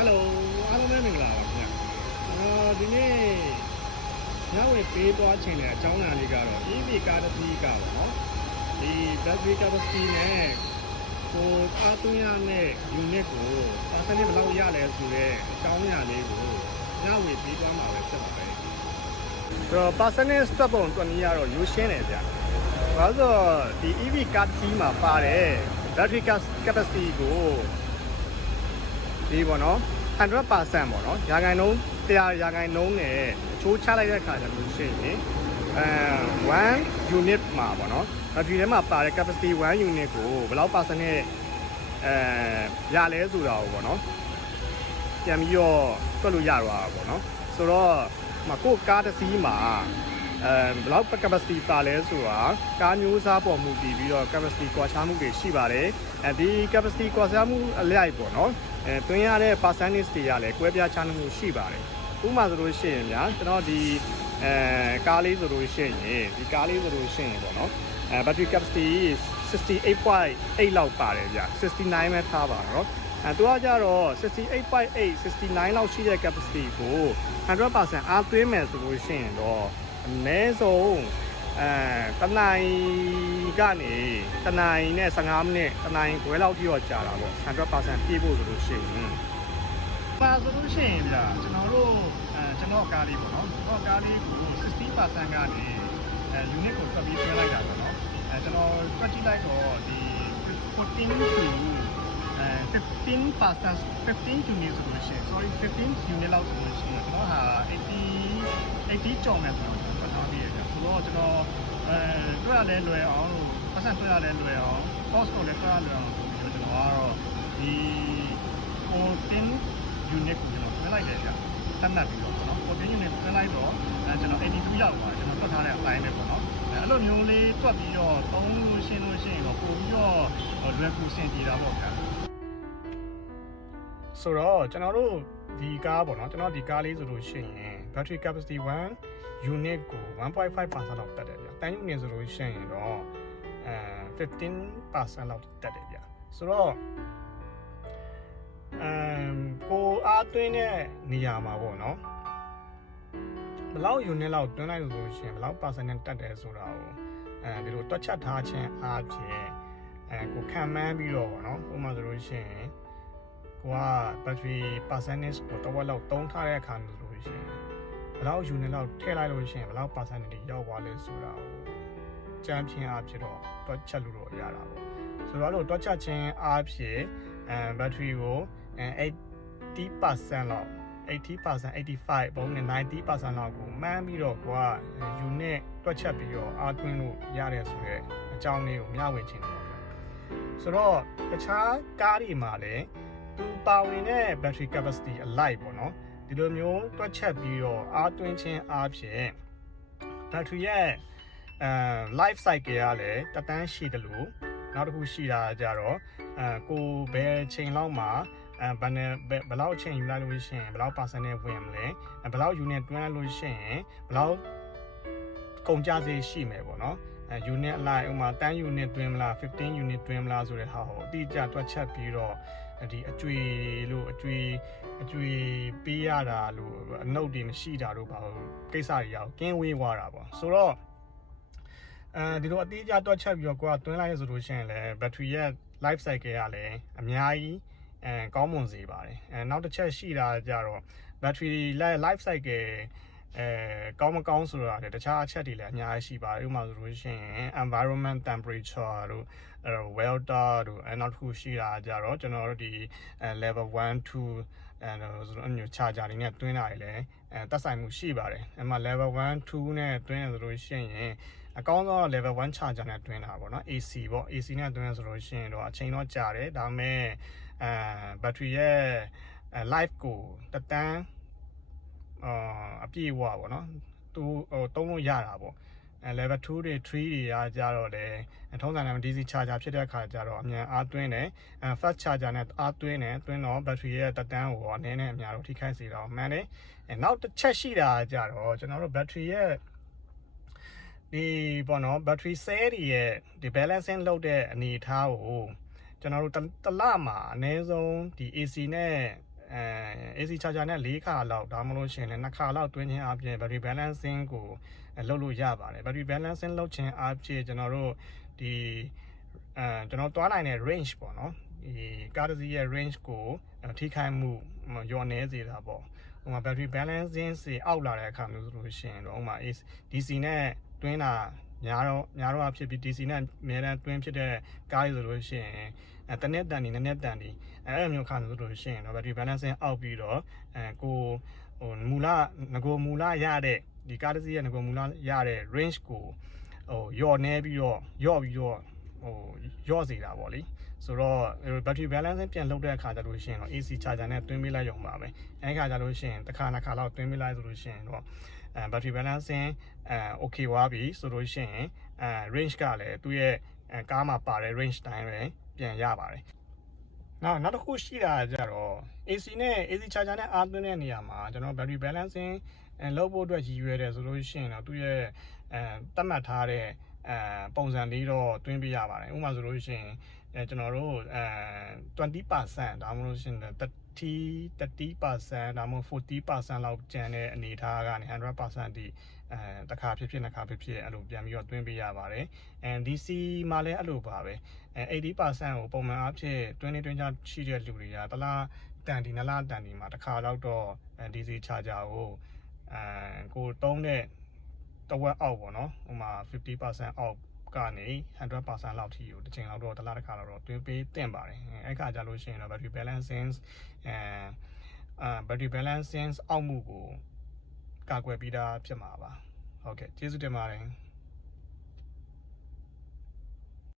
Hello အားလုံးပဲမင်္ဂလာပါခင်ဗျဒီနေ့ညဝေပေးသွားချိန်တဲ့အကြောင်းအရာလေးကတော့ EV ကားတစ်စီးကပေါ့နော်ဒီ battery capacity နဲ့ကိုအားသွင်းရမယ့် unit ကို percentage ဘယ်လောက်ရလဲဆိုတဲ့အကြောင်းအရာလေးကိုညဝေပေးသွားမှာပဲဖြစ်ပါတယ်ဆိုတော့ percentage တွက်ပုံတွက်နည်းကတော့ရိုးရှင်းတယ်ဗျဘာလို့ဆိုတော့ဒီ EV ကားတစ်စီးမှာပါတဲ့ battery capacity ကိုဒီပေါ့နော် 100% ပေါ့နော်ရာခိုင်နှုန်း100ရာခိုင်နှုန်းနဲ့အချိုးချလိုက်တဲ့ခါကျလို့ရှိရင်1 unit မှာပေါ့နော် battery ထဲမှာပါတဲ့ capacity 1 unit ကိုဘယ်လောက် percent နဲ့ရလဲဆိုတာကိုပေါ့နော်ပြန်ပြီးတော့တွက်လို့ရတော့တာပေါ့နော်ဆိုတော့ကိုယ့်ကားတစ်စီးမှာဘယ်လောက် capacity ပါလဲဆိုတာကားမျိုးစားပေါ်မူတည်ပြီးတော့ capacity ကွာခြားမှုတွေရှိပါတယ်ဒီ capacity ကွာခြားမှုအလိုက်ပေါ့နော်တွင်းရတဲ့ percentage တွေကလည်းကွဲပြားခြားနားမှုရှိပါတယ်ဥပမာဆိုလို့ရှိရင်ဗျာကျွန်တော်ဒီကားလေးဆိုလို့ရှိရင်ဒီကားလေးဆိုလို့ရှိရင်ပေါ့နော်battery capacity 68.8 လောက်ပါတယ်ဗျာ69ပဲထားပါတော့သူကကြတော့68.8 69လောက်ရှိတဲ့ capacity ကို 100% အားသွင်းမယ်ဆိုလို့ရှိရင်တော့အနည်းဆုံးတနိုင်ကနေတနိုင်နဲ့15မိနစ်တနိုင်ခွဲလောက်ထိတော့ကြာတာပေါ့ 100% ပြည့်ဖို့ဆိုလို့ရှိရင်ပါဆိုလို့ရှိရင်ဗျာကျွန်တော်ကားလေးပေါ့နော်ကျွန်တော်ကားလေးကို60% ကနေunit ကိုတွက်ပြီးသွင်းလိုက်တာပေါ့နော်ကျွန်တော်တွက်ကြည့်လိုက်တော့ဒီ14 to 15% unit ဆိုလို့ရှိရင် sorry 15 unit လောက်ဆိုလို့ရှိရင်ကျွန်တော်ဟာ80ကျော်မယ်ဆိုတော့တွက်ထားပြီးရဆိုတော့ကျွန်တော်တွက်ရလဲလွယ်အောင်လို့ပတ်စံတွက်ရလဲလွယ်အောင် cost ကိုလည်းတွက်ရလွယ်အောင်ဆိုပြီးတော့ကျွန်တော်ကတော့ဒီ14 unit ကိုကျွန်တော်တွက်လိုက်တယ်ဗျာတတ်မှတ်ပြီးတော့ပေါ့နော်14 unit တွက်လိုက်တော့ကျွန်တော်82ရောက်သွားကျွန်တော်တွက်ထားတဲ့အပိုင်းပဲပေါ့နော်အဲ့လိုမျိုးလေးတွက်ပြီးတော့သုံးလို့ရှင်းတော့ပို့ပြီးတော့လွယ်ကူစင်ကြည်တာပေါ့ဗျာဆိုတော့ကျွန်တော်တို့ဒီကားပေါ့နော်ကျွန်တော်ဒီကားလေးဆိုလို့ရှိရင် battery capacity 1 unit ကို 1.5% လောက်တက်တယ်ဗျာ10 unit ဆိုလို့ရှိရင်တော့15% လောက်တက်တယ်ဗျာဆိုတော့ကိုအားသွင်းတဲ့နေရာမှာပေါ့နော်ဘယ်လောက် unit လောက်တွင်းလိုက်လို့ဆိုရှင်ဘယ်လောက် percent နဲ့တက်တယ်ဆိုတာကိုဒီလိုတွက်ချက်ထားခြင်းအားဖြင့်ကိုခံမှန်းပြီးတော့ပေါ့နော်ဥပမာဆိုလို့ရှိရင်ကိုက battery percentage ကိုတော့လောက်သုံးထားတဲ့အခါမျိုးဆိုလို့ရှိရင်ဘယ်လောက် unit လောက်ထည့်လိုက်လို့ရှိရင်ဘယ်လောက် percentage ရောက်သွားလဲဆိုတာကိုကြမ်းဖြင်းအားဖြင့်တော့တွက်ချက်လို့တော့ရတာပေါ့ဆိုတော့လို့တွက်ချက်ခြင်းအားဖြင့်battery ကို80% လောက်80% 85ပုံနဲ့90% လောက်ကိုမှန်းပြီးတော့ကိုက unit တွက်ချက်ပြီးတော့အားသွင်းလို့ရတယ်ဆိုတော့အကြောင်းလေးကိုမျှဝေခြင်းတယ်ဆိုတော့တခြားကားတွေမှာလည်းသူပါဝင်တဲ့ battery capacity အလိုက်ပေါ့နော်ဒီလိုမျိုးတွက်ချက်ပြီးတော့အားသွင်းခြင်းအားဖြင့် battery ရဲ့ life cycle ကလည်းတတန်းရှိတယ်လို့နောက်တစ်ခုရှိတာကြတော့ကိုဘယ်ချိန်လောက်မှာဘယ်လောက်ချိန်ယူလိုက်လို့ရှိရင်ဘယ်လောက် percent နဲ့ဝင်မလဲဘယ်လောက် unit တွင်းလိုက်လို့ရှိရင်ဘယ်လောက်ကုန်ကျစရိတ်ရှိမယ်ပေါ့နော်unit အလိုက်ဥပမာ10 unit တွင်းမလား15 unit တွင်းမလားဆိုတဲ့ဟာကိုအတိအကျတွက်ချက်ပြီးတော့ဒီအကျွေပေးရတာလို့အနှုတ်တွေမရှိတာတို့ပါကိစ္စတွေရောကင်းဝေးသွားတာပေါ့ဆိုတော့ဒီလိုအတိအကျတွက်ချက်ပြီးတော့ကိုကတွင်းလိုက်ရဆိုလို့ရှိရင်လည်း battery ရဲ့ life cycle ကလည်းအများကြီးကောင်းမွန်စေပါတယ်နောက်တစ်ချက်ရှိတာကြတော့ battery life cycle ကောင်းမကောင်းဆိုတာလည်းတခြားအချက်တွေလည်းအများကြီးရှိပါတယ်ဥပမာဆိုလို့ရှိရင် environment temperature တို့welder တို့နောက်တစ်ခုရှိတာကြတော့ကျွန်တော်တို့ဒီ level 1 2ဆိုတော့အမျိုး charger တွေနဲ့တွင်းတာတွေလည်းသက်ဆိုင်မှုရှိပါတယ်အဲ့မှာ level 1 2နဲ့တွင်းရဆိုလို့ရှိရင်အကောင်းဆုံး level 1 charger နဲ့တွင်းတာပေါ့နော် AC ပေါ့ AC နဲ့တွင်းရဆိုလို့ရှိရင်တော့အချိန်တော့ကြာတယ်ဒါပေမဲ့battery ရဲ့ life ကိုတတန်းအပြည့်အဝပေါ့နော်သူသုံးလို့ရတာပေါ့level 2တွေ3တွေကကြတော့လေထုံးစံတိုင်း DC charger ဖြစ်တဲ့အခါကျတော့အမြန်အားသွင်းတယ်fast charger နဲ့အားသွင်းတယ်သွင်းတော့ battery ရဲ့တက်တန်းကိုအနည်းနဲ့အများတော့ထိခိုက်စေတော့မှန်တယ်နောက်တစ်ချက်ရှိတာကြတော့ကျွန်တော်တို့ battery ရဲ့ဒီပေါ့နော် battery cell တွေရဲ့ဒီ balancing လုပ်တဲ့အနေအထားကိုကျွန်တော်တို့တစ်လမှာအနည်းဆုံးဒီ AC နဲ့ AC charger နဲ့4ခါလောက်ဒါမှမဟုတ်ရှင်လည်း2ခါလောက်တွင်းခြင်းအပြင် battery balancing ကိုလုပ်လို့ရပါတယ် battery balancing လုပ်ခြင်းအပြင်ကျွန်တော်တို့ဒီကျွန်တော်တွားနိုင်တဲ့ range ပေါ့နော်ဒီကားတစ်စီးရဲ့ range ကိုထိခိုက်မှုလျော့နည်းစေတာပေါ့ဟိုမှာ battery balancing စီအောက်လာတဲ့အခါမျိုးဆိုလို့ရှိရင်တော့ဥမာ DC နဲ့တွင်းတာများတော့ဖြစ်ပြီး DC နဲ့အများတန်းတွင်းဖြစ်တဲ့ကားတွေဆိုလို့ရှိရင်တနက်တန်ဒီနည်းနည်းတန်ဒီအဲ့လိုမျိုးခါဆိုလို့ရှိရင်တော့ battery balancing အောက်ပြီးတော့ကိုဟိုမူလရတဲ့ဒီကားတစ်စီးရဲ့ငကိုမူလရတဲ့ range ကိုဟိုလျော့နေပြီးတော့လျော့စေတာပေါ့လေဆိုတော့ battery balancing ပြန်လုပ်တဲ့အခါကျလို့ရှိရင်တော့ AC charger နဲ့တွင်းပေးလိုက်ရုံပါပဲအဲ့ခါကျလို့ရှိရင်တစ်ခါနှစ်ခါလောက်တွင်းပေးလိုက်ဆိုလို့ရှိရင်တော့battery balancing okay ွားပြီဆိုလို့ရှိရင်range ကလည်းသူ့ရဲ့ကားမှာပါတဲ့ range တိုင်းပဲပြန်ရပါတယ်နောက်တစ်ခုရှိတာကြတော့ AC နဲ့ AC charger နဲ့အားသွင်းတဲ့နေရာမှာကျွန်တော် battery balancing လုပ်ဖို့အတွက်ရည်ရွယ်တယ်ဆိုလို့ရှိရင်တော့သူ့ရဲ့သတ်မှတ်ထားတဲ့ပုံစံလေးတော့တွင်းပေးရပါတယ်ဥပမာဆိုလို့ရှိရင်ကျွန်တော်တို့20% ဒါမှမဟုတ်ရှင်30% ဒါမှမဟုတ်40% လောက်ကျန်တဲ့အနေအထားကနေ 100% ဒီတစ်ခါဖြစ်နှစ်ခါဖြစ်အဲ့လိုပြန်ပြီးတော့တွင်းပေးရပါတယ်DC မှာလည်းအဲ့လိုပါပဲ80% ကိုပုံမှန်အားဖြင့်တွင်းချရှိတဲ့လူတွေကတစ်လားတန်ဒီနှစ်လားတန်ဒီမှာတစ်ခါလောက်တော့ DC charger ကိုကိုသုံးတဲ့တဝက်အောက်ပေါ့နော်ဟိုမှာ50% အောက်ကနေ 100% လောက်ထိကိုတစ်ချိန်လောက်တော့တစ်လားတစ်ခါတော့တွင်းပေးတင်ပါတယ်အဲ့ခါကြလို့ရှိရင်တော့ battery balancing battery balancing အောက်မှုကိုကာကွယ်ပြီးသားဖြစ်မှာပါဟုတ်ကဲ့ကျေးဇူးတင်ပါတယ်